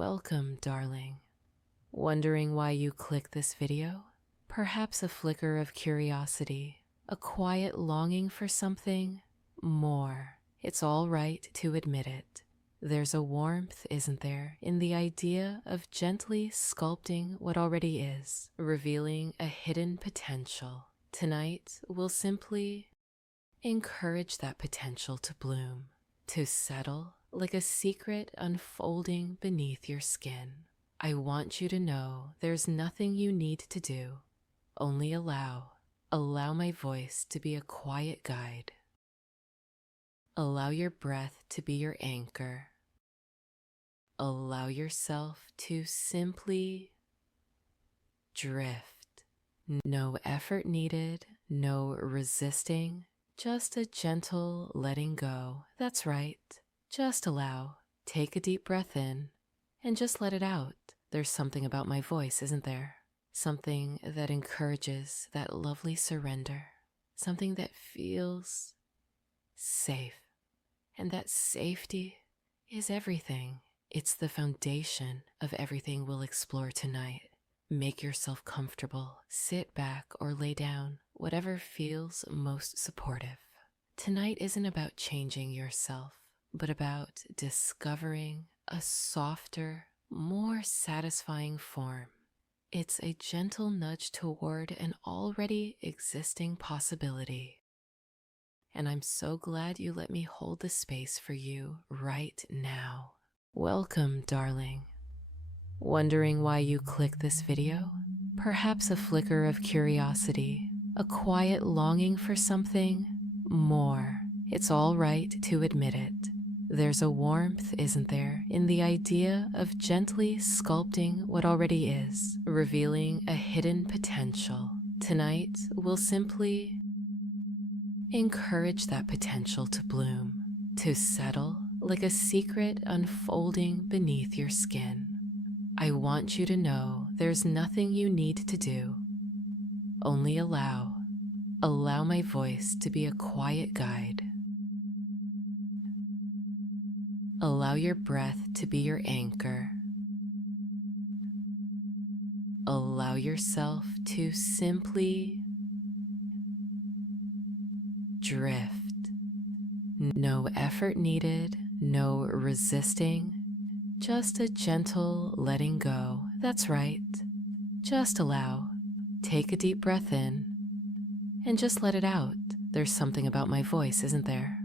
Welcome, darling. Wondering why you clicked this video? Perhaps a flicker of curiosity, a quiet longing for something more. It's all right to admit it. There's a warmth, isn't there, in the idea of gently sculpting what already is, revealing a hidden potential. Tonight, we'll simply encourage that potential to bloom, to settle like a secret unfolding beneath your skin. I want you to know there's nothing you need to do. Only allow my voice to be a quiet guide. Allow your breath to be your anchor. Allow yourself to simply drift. No effort needed, no resisting, just a gentle letting go. That's right. Just allow. Take a deep breath in and just let it out. There's something about my voice, isn't there? Something that encourages that lovely surrender. Something that feels safe. And that safety is everything. It's the foundation of everything we'll explore tonight. Make yourself comfortable. Sit back or lay down, whatever feels most supportive. Tonight isn't about changing yourself, but about discovering a softer, more satisfying form. It's a gentle nudge toward an already existing possibility. And I'm so glad you let me hold the space for you right now. Welcome, darling. Wondering why you clicked this video? Perhaps a flicker of curiosity, a quiet longing for something more. It's all right to admit it. There's a warmth, isn't there, in the idea of gently sculpting what already is, revealing a hidden potential. Tonight, we'll simply encourage that potential to bloom, to settle like a secret unfolding beneath your skin. I want you to know there's nothing you need to do. Only allow my voice to be a quiet guide. Allow your breath to be your anchor. Allow yourself to simply drift. No effort needed, no resisting, just a gentle letting go. That's right. Just allow. Take a deep breath in and just let it out. There's something about my voice, isn't there?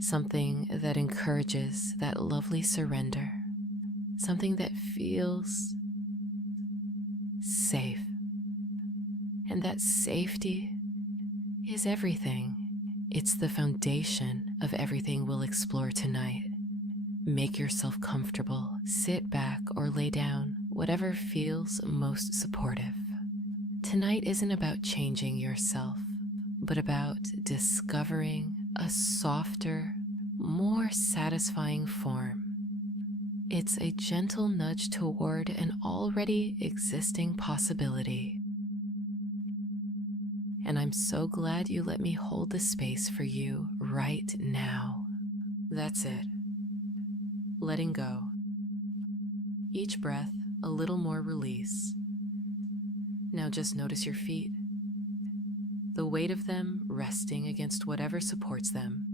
Something that encourages that lovely surrender. Something that feels safe. And that safety is everything. It's the foundation of everything we'll explore tonight. Make yourself comfortable. Sit back or lay down, whatever feels most supportive. Tonight isn't about changing yourself, but about discovering a softer, more satisfying form. It's a gentle nudge toward an already existing possibility. And I'm so glad you let me hold the space for you right now. That's it. Letting go. Each breath, a little more release. Now just notice your feet. The weight of them resting against whatever supports them.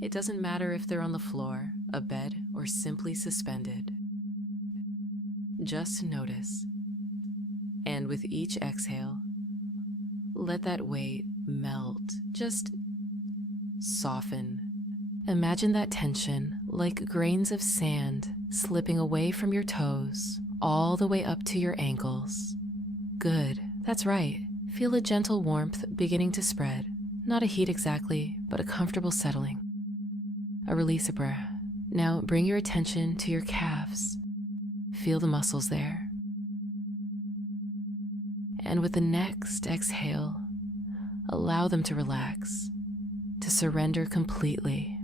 It doesn't matter if they're on the floor, a bed, or simply suspended. Just notice. And with each exhale, let that weight melt, just soften. Imagine that tension like grains of sand slipping away from your toes, all the way up to your ankles. Good, that's right. Feel a gentle warmth beginning to spread. Not a heat exactly, but a comfortable settling. A release of breath. Now bring your attention to your calves. Feel the muscles there. And with the next exhale, allow them to relax, to surrender completely.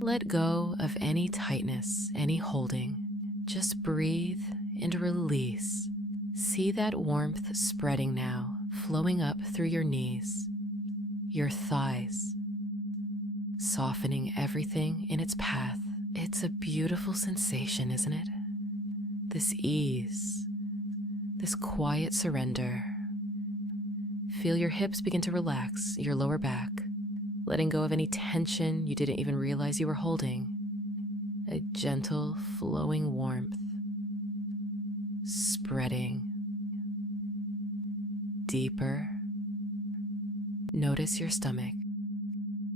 Let go of any tightness, any holding. Just breathe and release. See that warmth spreading now, flowing up through your knees, your thighs, softening everything in its path, It's a beautiful sensation, isn't it? This ease, this quiet surrender. Feel your hips begin to relax, your lower back, letting go of any tension you didn't even realize you were holding. A gentle, flowing warmth, spreading deeper. Notice your stomach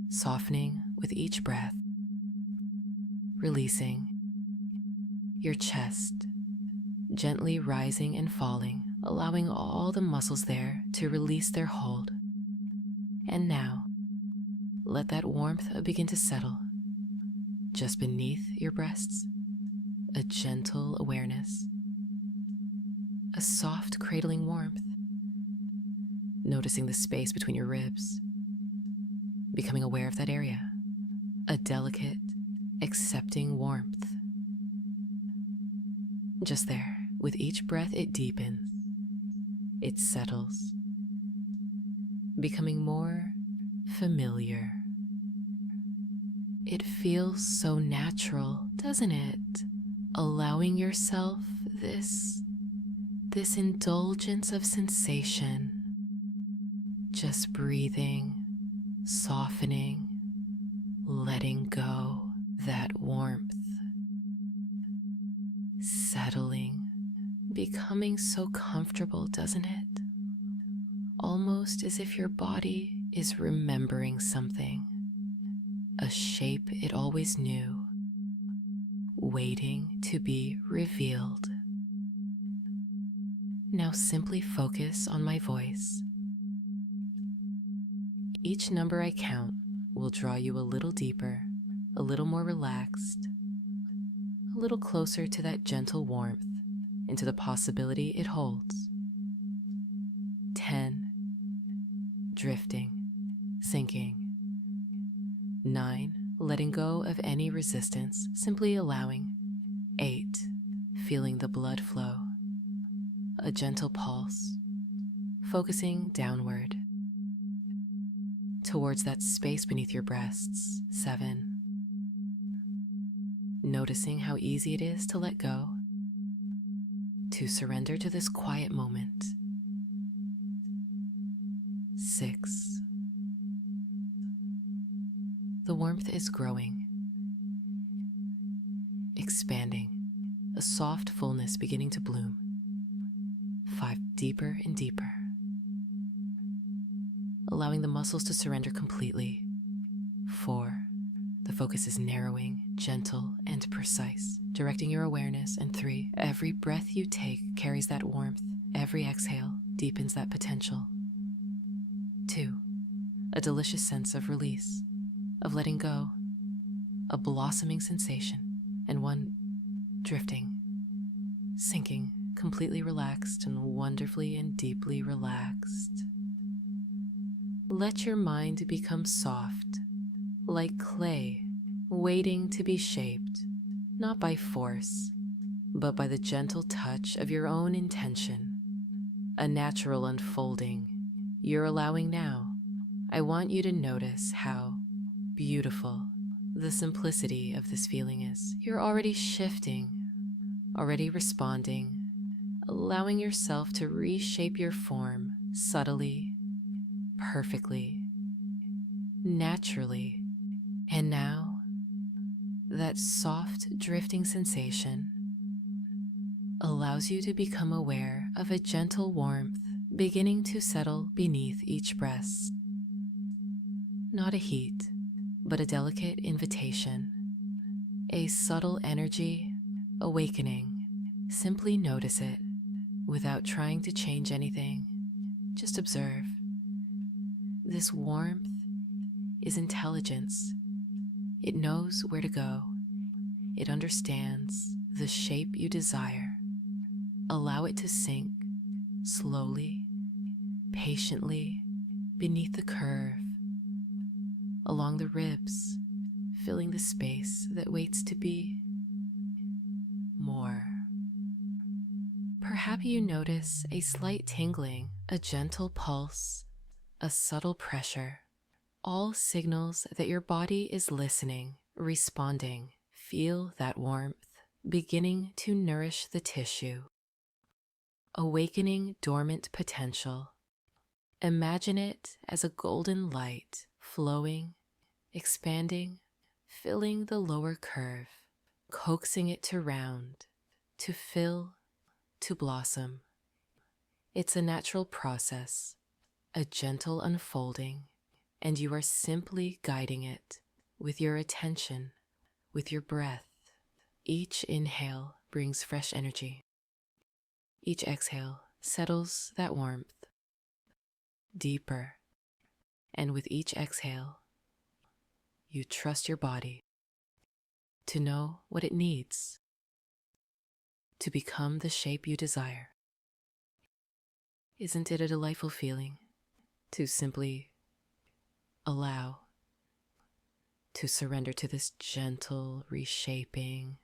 softening with each breath, releasing your chest, gently rising and falling, allowing all the muscles there to release their hold. And now, let that warmth begin to settle just beneath your breasts, a gentle awareness, a soft cradling warmth, noticing the space between your ribs, becoming aware of that area, a delicate, accepting warmth. Just there, with each breath it deepens, it settles, becoming more familiar. It feels so natural, doesn't it? Allowing yourself this indulgence of sensation, just breathing, softening, letting go that warmth, settling, becoming so comfortable, doesn't it? Almost as if your body is remembering something, a shape it always knew, waiting to be revealed. Now simply focus on my voice. Each number I count will draw you a little deeper, a little more relaxed, a little closer to that gentle warmth, into the possibility it holds. 10, drifting, sinking. 9, letting go of any resistance, simply allowing. 8, feeling the blood flow, a gentle pulse, focusing downward, towards that space beneath your breasts. 7, noticing how easy it is to let go, to surrender to this quiet moment. 6, the warmth is growing, expanding, a soft fullness beginning to bloom. 5, deeper and deeper, allowing the muscles to surrender completely. 4, the focus is narrowing, gentle and precise, directing your awareness. And 3, every breath you take carries that warmth. Every exhale deepens that potential. 2, a delicious sense of release, of letting go, a blossoming sensation. And 1, drifting, sinking, completely relaxed and wonderfully and deeply relaxed. Let your mind become soft, like clay, waiting to be shaped, not by force, but by the gentle touch of your own intention. A natural unfolding you're allowing now. I want you to notice how beautiful the simplicity of this feeling is. You're already shifting, already responding, allowing yourself to reshape your form subtly, perfectly, naturally. And now, that soft drifting sensation allows you to become aware of a gentle warmth beginning to settle beneath each breast. Not a heat, but a delicate invitation, a subtle energy awakening. Simply notice it without trying to change anything. Just observe. This warmth is intelligence. It knows where to go. It understands the shape you desire. Allow it to sink slowly, patiently, beneath the curve, along the ribs, filling the space that waits to be more. Perhaps you notice a slight tingling, a gentle pulse, a subtle pressure, all signals that your body is listening, responding, Feel that warmth beginning to nourish the tissue, awakening dormant potential. Imagine it as a golden light flowing, expanding, filling the lower curve, coaxing it to round, to fill, to blossom. It's a natural process, a gentle unfolding, and you are simply guiding it with your attention, with your breath. Each inhale brings fresh energy. Each exhale settles that warmth deeper, and with each exhale, you trust your body to know what it needs to become the shape you desire. Isn't it a delightful feeling to simply allow, to surrender to this gentle reshaping,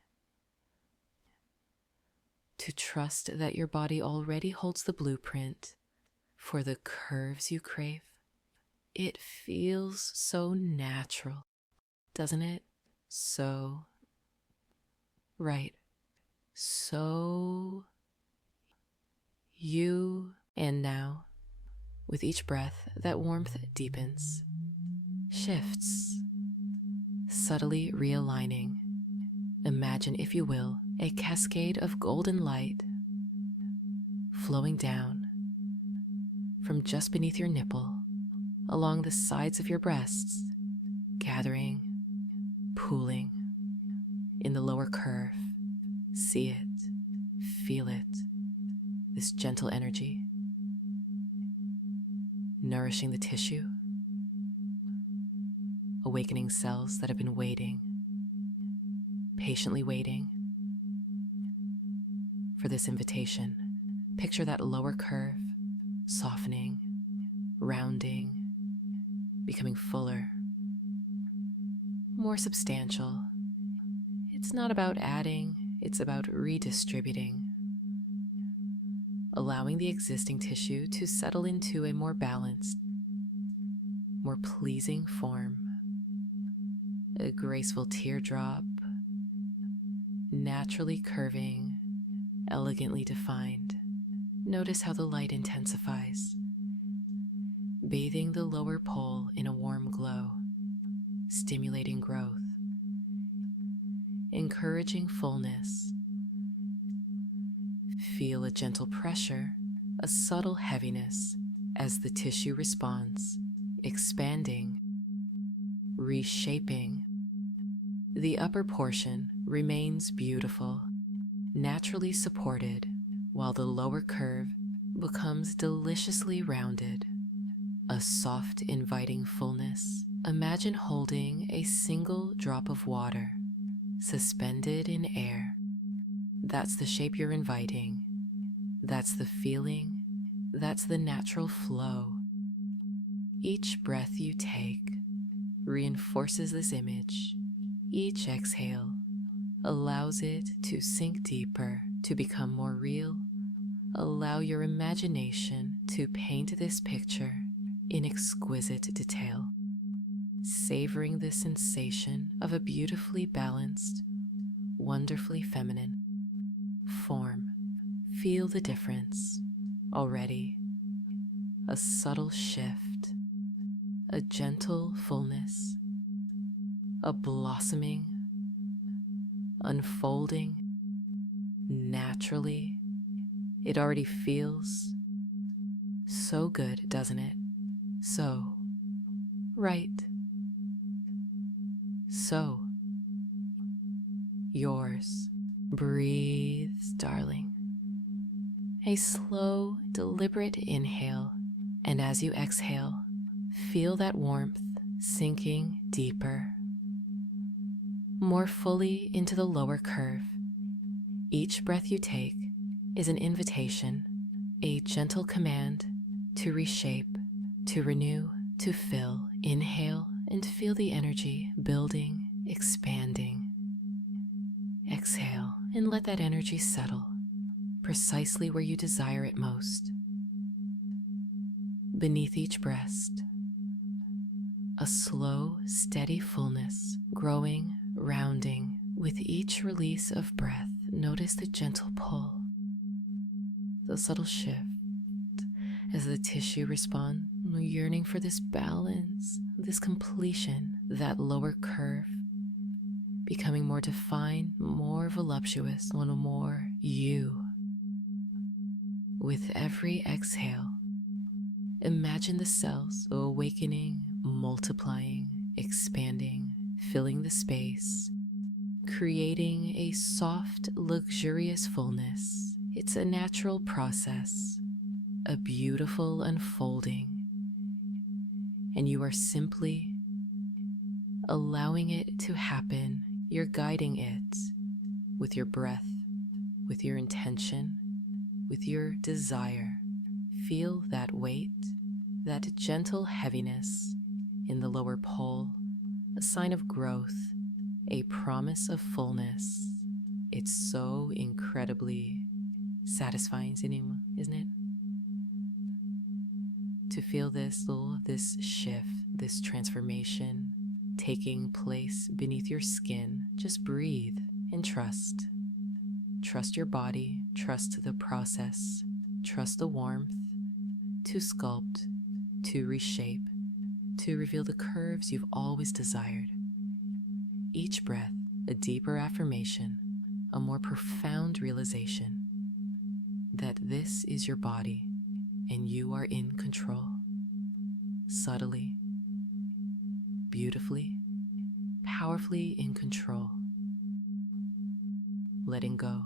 to trust that your body already holds the blueprint for the curves you crave? It feels so natural, doesn't it? So right. So you. And now, with each breath, that warmth deepens, shifts, subtly realigning. Imagine, if you will, a cascade of golden light flowing down from just beneath your nipple, along the sides of your breasts, gathering, pooling in the lower curve. See it, feel it, this gentle energy, nourishing the tissue, awakening cells that have been waiting, patiently waiting for this invitation. Picture that lower curve softening, rounding, becoming fuller, more substantial. It's not about adding, it's about redistributing, allowing the existing tissue to settle into a more balanced, more pleasing form. A graceful teardrop, naturally curving, elegantly defined. Notice how the light intensifies, bathing the lower pole in a warm glow, stimulating growth, encouraging fullness. Feel a gentle pressure, a subtle heaviness as the tissue responds, expanding, reshaping. The upper portion remains beautiful, naturally supported, while the lower curve becomes deliciously rounded. A soft, inviting fullness. Imagine holding a single drop of water suspended in air. That's the shape you're inviting. That's the feeling. That's the natural flow. Each breath you take reinforces this image. Each exhale allows it to sink deeper, to become more real. Allow your imagination to paint this picture in exquisite detail, savoring the sensation of a beautifully balanced, wonderfully feminine form. Feel the difference already. A subtle shift, a gentle fullness, a blossoming, unfolding naturally. It already feels so good, doesn't it? So right. So yours. Breathe, darling. A slow, deliberate inhale, and as you exhale, feel that warmth sinking deeper, more fully into the lower curve. Each breath you take is an invitation, a gentle command to reshape, to renew, to fill. Inhale and feel the energy building, expanding. Exhale and let that energy settle precisely where you desire it most. Beneath each breast, a slow, steady fullness, growing, rounding, With each release of breath, notice the gentle pull, the subtle shift as the tissue responds, yearning for this balance, this completion, that lower curve becoming more defined, more voluptuous, one more you. With every exhale, imagine the cells awakening, multiplying, expanding, filling the space, creating a soft, luxurious fullness. It's a natural process, a beautiful unfolding, and you are simply allowing it to happen. You're guiding it with your breath, with your intention, with your desire. Feel that weight, that gentle heaviness in the lower pole, a sign of growth, a promise of fullness. It's so incredibly satisfying, isn't it? To feel this shift, this transformation taking place beneath your skin. Just breathe and trust. Trust your body, trust the process, trust the warmth to sculpt, to reshape, to reveal the curves you've always desired. Each breath, a deeper affirmation, a more profound realization that this is your body and you are in control. Subtly, beautifully, powerfully in control. Letting go,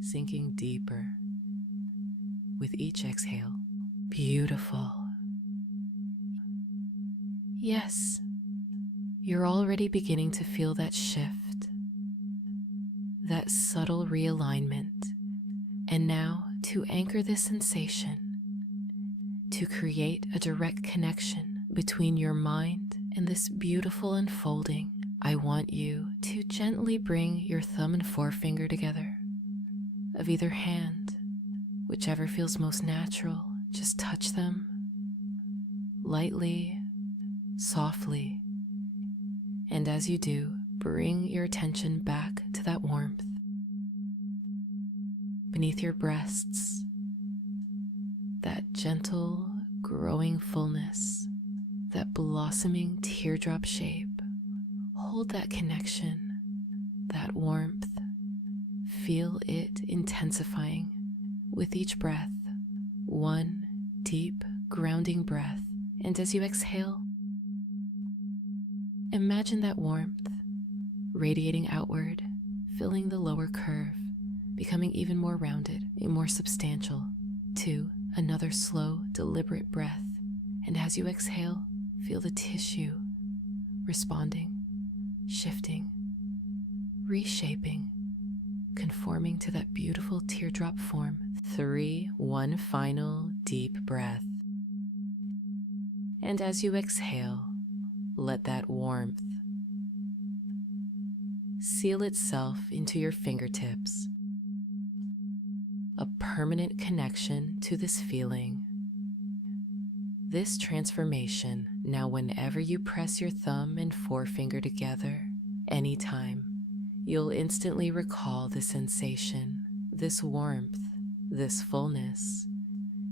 sinking deeper with each exhale. Beautiful. Yes, you're already beginning to feel that shift, that subtle realignment. And now, to anchor this sensation, to create a direct connection between your mind and this beautiful unfolding, I want you to gently bring your thumb and forefinger together, of either hand, whichever feels most natural. Just touch them lightly, softly, and as you do, bring your attention back to that warmth beneath your breasts, that gentle, growing fullness, that blossoming teardrop shape. Hold that connection, that warmth. Feel it intensifying with each breath. One deep, grounding breath. And as you exhale, imagine that warmth radiating outward, filling the lower curve, becoming even more rounded and more substantial. 2, another slow, deliberate breath. And as you exhale, feel the tissue responding, shifting, reshaping, conforming to that beautiful teardrop form. 3, one final deep breath. And as you exhale, let that warmth seal itself into your fingertips, a permanent connection to this feeling, this transformation. Now whenever you press your thumb and forefinger together, anytime, you'll instantly recall the sensation, this warmth, this fullness,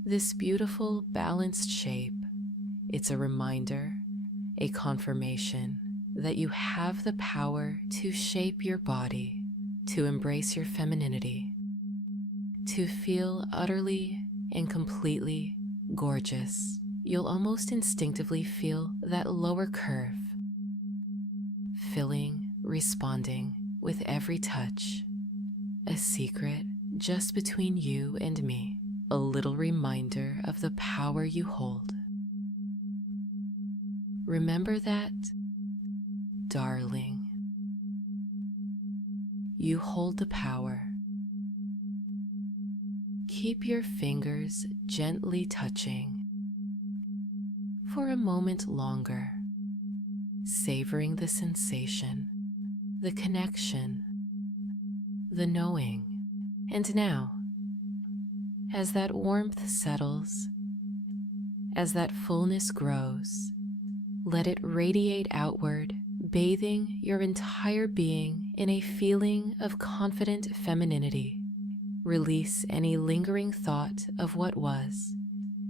this beautiful balanced shape. It's a reminder, a confirmation that you have the power to shape your body, to embrace your femininity, to feel utterly and completely gorgeous. You'll almost instinctively feel that lower curve, filling, responding with every touch. A secret just between you and me, a little reminder of the power you hold. Remember that, darling. You hold the power. Keep your fingers gently touching for a moment longer, savoring the sensation, the connection, the knowing. And now, as that warmth settles, as that fullness grows, let it radiate outward, bathing your entire being in a feeling of confident femininity. Release any lingering thought of what was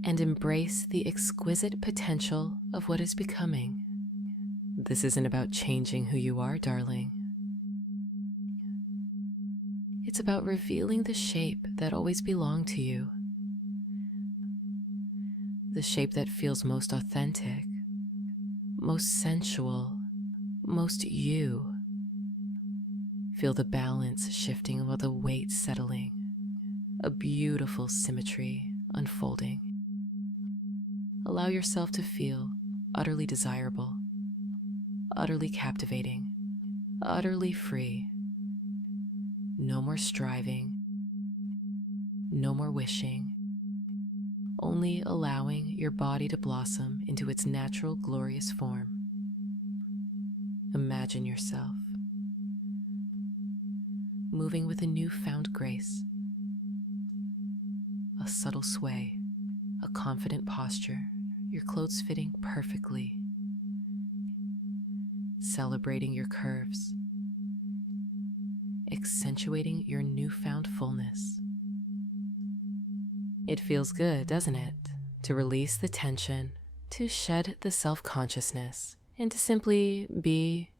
and embrace the exquisite potential of what is becoming. This isn't about changing who you are, darling. It's about revealing the shape that always belonged to you. The shape that feels most authentic, most sensual, most you. Feel the balance shifting while the weight settling. A beautiful symmetry unfolding. Allow yourself to feel utterly desirable, utterly captivating, utterly free. No more striving, no more wishing, only allowing your body to blossom into its natural, glorious form. Imagine yourself moving with a newfound grace, a subtle sway, a confident posture, your clothes fitting perfectly, celebrating your curves, accentuating your newfound fullness. It feels good, doesn't it, to release the tension, to shed the self-consciousness, and to simply be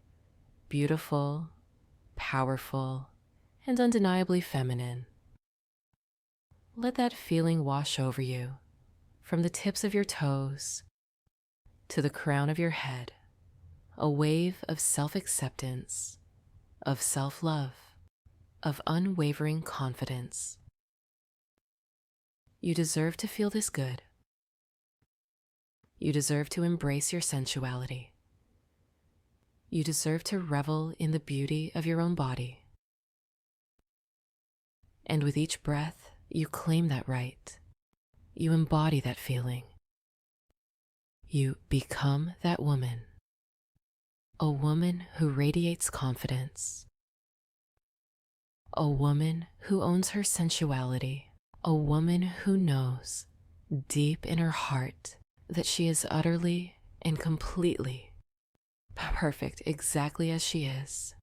beautiful, powerful, and undeniably feminine. Let that feeling wash over you, from the tips of your toes to the crown of your head, a wave of self-acceptance, of self-love, of unwavering confidence. You deserve to feel this good. You deserve to embrace your sensuality. You deserve to revel in the beauty of your own body. And with each breath, you claim that right. You embody that feeling. You become that woman. A woman who radiates confidence. A woman who owns her sensuality. A woman who knows, deep in her heart, that she is utterly and completely perfect exactly as she is.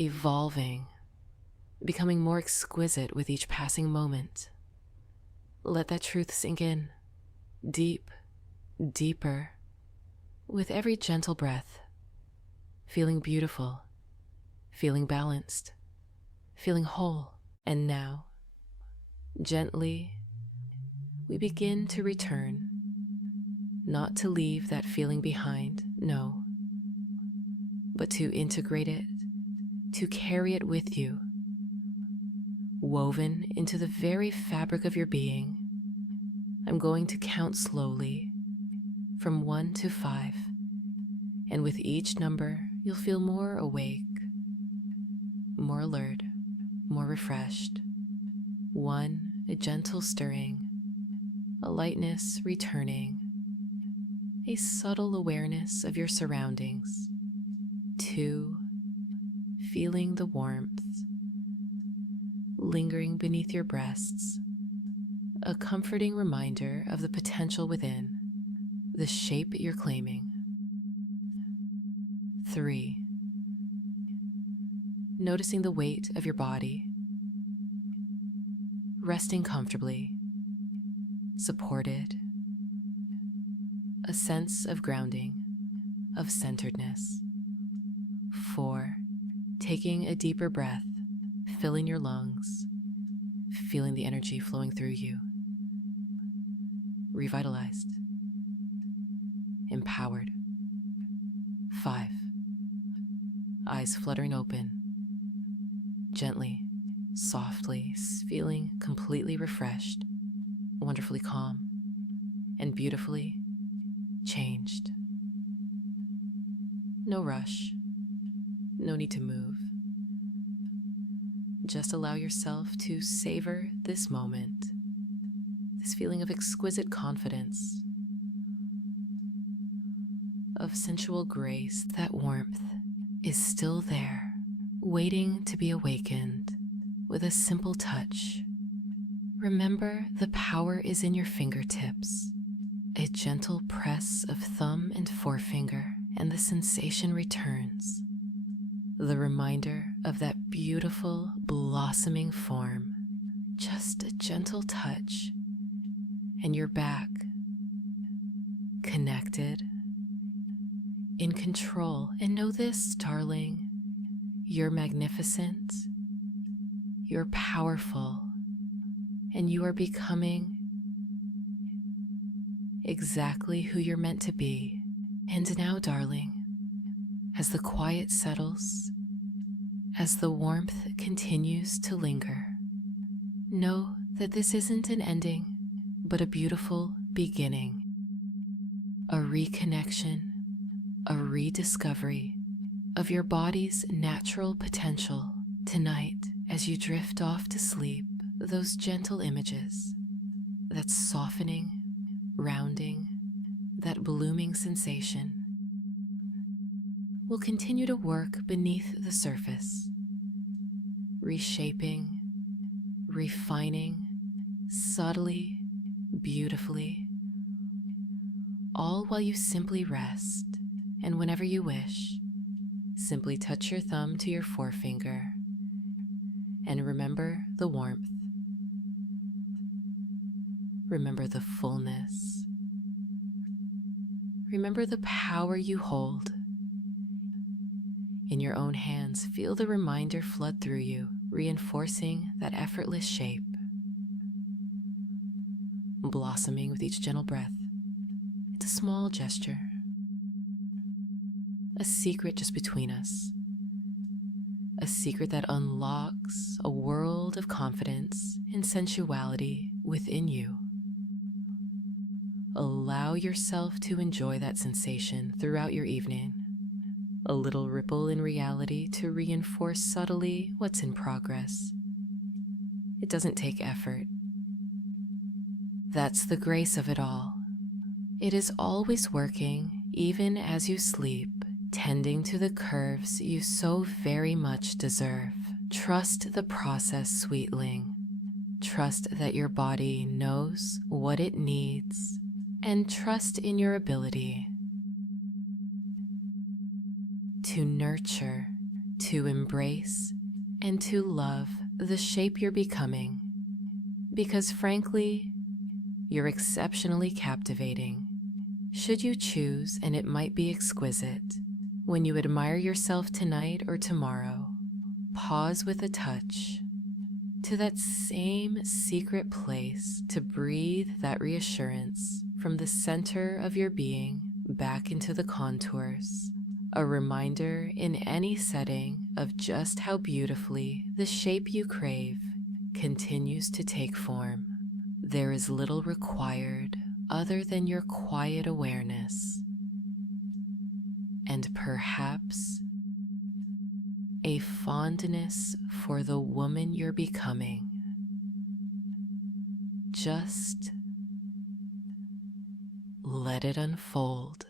Evolving, becoming more exquisite with each passing moment. Let that truth sink in, deep, deeper, with every gentle breath, feeling beautiful, feeling balanced, feeling whole. And now, gently, we begin to return, not to leave that feeling behind, no, but to integrate it, to carry it with you, woven into the very fabric of your being. I'm going to count slowly from 1 to 5, and with each number, you'll feel more awake, more alert, more refreshed. 1, a gentle stirring, a lightness returning, a subtle awareness of your surroundings. 2, feeling the warmth, lingering beneath your breasts, a comforting reminder of the potential within, the shape you're claiming. 3, noticing the weight of your body, resting comfortably, supported, a sense of grounding, of centeredness. 4, taking a deeper breath, filling your lungs, feeling the energy flowing through you, revitalized, empowered. 5, eyes fluttering open, gently, softly, feeling completely refreshed, wonderfully calm, and beautifully changed. No rush, no need to move. Just allow yourself to savor this moment, this feeling of exquisite confidence, of sensual grace. That warmth is still there, waiting to be awakened with a simple touch. Remember, the power is in your fingertips. A gentle press of thumb and forefinger, and the sensation returns. the reminder of that beautiful blossoming form. Just a gentle touch, and you're back, connected, in control. And know this, darling, you're magnificent, you're powerful, and you are becoming exactly who you're meant to be. And now, darling, as the quiet settles, as the warmth continues to linger, know that this isn't an ending, but a beautiful beginning, a reconnection, a rediscovery of your body's natural potential. Tonight, as you drift off to sleep, those gentle images, that softening, rounding, that blooming sensation will continue to work beneath the surface, reshaping, refining, subtly, beautifully, all while you simply rest. And whenever you wish, simply touch your thumb to your forefinger and remember the warmth, remember the fullness, remember the power you hold. In your own hands, feel the reminder flood through you, reinforcing that effortless shape, blossoming with each gentle breath. It's a small gesture, a secret just between us, a secret that unlocks a world of confidence and sensuality within you. Allow yourself to enjoy that sensation throughout your evening. A little ripple in reality to reinforce subtly what's in progress. It doesn't take effort. That's the grace of it all. It is always working, even as you sleep, tending to the curves you so very much deserve. Trust the process, sweetling. Trust that your body knows what it needs, and trust in your ability to nurture, to embrace, and to love the shape you're becoming. Because frankly, you're exceptionally captivating. Should you choose, and it might be exquisite, when you admire yourself tonight or tomorrow, pause with a touch to that same secret place to breathe that reassurance from the center of your being back into the contours. A reminder in any setting of just how beautifully the shape you crave continues to take form. There is little required other than your quiet awareness, and perhaps a fondness for the woman you're becoming. Just let it unfold.